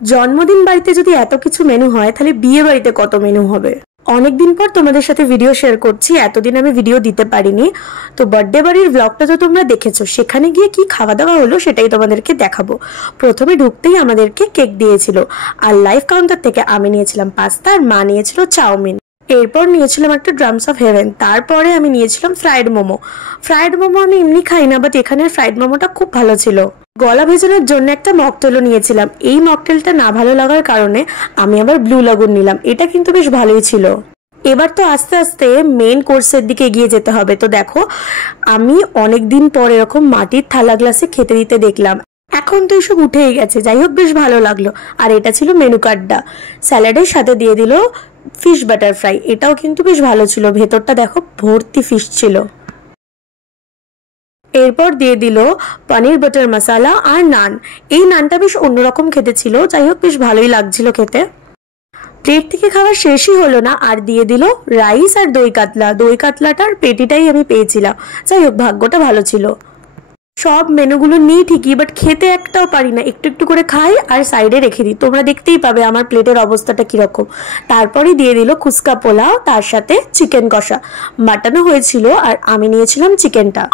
জন্মদিন বাড়িতে যদি এত কিছু মেনু হয় তাহলে বিয়ে বাড়িতে কত মেনু হবে। অনেকদিন পর তোমাদের সাথে ভিডিও শেয়ার করছি, এতদিন আমি ভিডিও দিতে পারিনি। তো বার্থডে বাড়ির ব্লগটা তো তোমরা দেখেছো, সেখানে গিয়ে কি খাওয়া দাওয়া হলো সেটাই তোমাদেরকে দেখাবো। প্রথমে ঢুকতেই আমাদেরকে কেক দিয়েছিল, আর লাইভ কাউন্টার থেকে আমি নিয়েছিলাম পাস্তা আর মা নিয়েছিল চাউমিন। এরপর নিয়েছিলাম একটা ড্রামস অফ হেভেন, তারপরে আমি নিয়েছিলাম ফ্রাইড মোমো। ফ্রাইড মোমো আমি এমনি খাই না, বাট এখানের ফ্রাইড মোমোটা খুব ভালো ছিল। গলা ভেজানোর জন্য একটা মকটেলও নিয়েছিলাম। এই মকটেলটা না ভালো লাগার কারণে আমি আবার ব্লু লাগুন নিলাম, এটা কিন্তু বেশ ভালোই ছিল। এবার তো আস্তে আস্তে মেন কোর্সের দিকে এগিয়ে যেতে হবে। তো দেখো, আমি অনেকদিন পর এরকম মাটির থালা গ্লাসে খেতে দিতে দেখলাম। এখন তো এসব উঠেই গেছে, যাই হোক বেশ ভালো লাগলো। আর এটা ছিল মেনু কার্ডটা। স্যালাডের সাথে দিয়ে দিল ফিশ বাটার ফ্রাই, এটাও কিন্তু বেশ ভালো ছিল। ভেতরটা দেখো ভর্তি ফিশ ছিল। এরপর দিয়ে দিল পনির বাটার মশালা আর নান। এই নানটা বেশ অন্যরকম খেতে ছিল, যাই হোক বেশ ভালোই লাগছিল খেতে। প্লেট থেকে খাওয়া শেষই হলো না, আর দিয়ে দিল রাইস আর দই কাতলা। দই কাতলাটার পেটিটাই আমি পেয়েছিলাম, যাই হোক ভাগ্যটা ভালো ছিল। সব মেনুগুলো নিই ঠিকই, বাট খেতে একটাও পারি না, একটু একটু করে খাই আর সাইডে রেখে দিই। তোমরা দেখতেই পাবে আমার প্লেটের অবস্থাটা কিরকম। তারপরে দিয়ে দিল কুসকা পোলাও, তার সাথে চিকেন কষা বাটানো হয়েছিল, আর আমি নিয়েছিলাম চিকেনটা।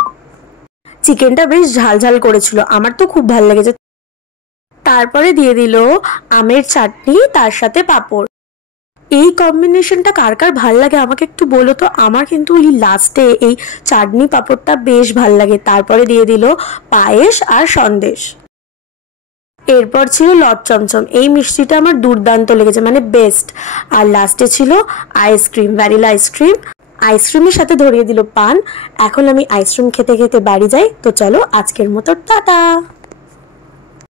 চিকেনটা বেশ ঝাল ঝাল করেছিল, আমার তো খুব ভালো লেগেছে। তারপরে দিয়ে দিল আমের চাটনি, তার সাথে পাঁপড়। এই কম্বিনেশনটা কার কার ভাল লাগে আমাকে একটু বলো তো। আমার কিন্তু এই লাস্টে এই চাটনি পাঁপড়টা বেশ ভাল লাগে। তারপরে দিয়ে দিল পায়েস আর সন্দেশ। এরপর ছিল লট চমচম, এই মিষ্টিটা আমার দুর্দান্ত লেগেছে, মানে বেস্ট। আর লাস্টে ছিল আইসক্রিম, ভ্যানিলা আইসক্রিম। আইসক্রিমের সাথে ধরিয়ে দিল পান। এখন আমি আইসক্রিম খেতে খেতে বাড়ি যাই। তো চলো, আজকের মতো টাটা।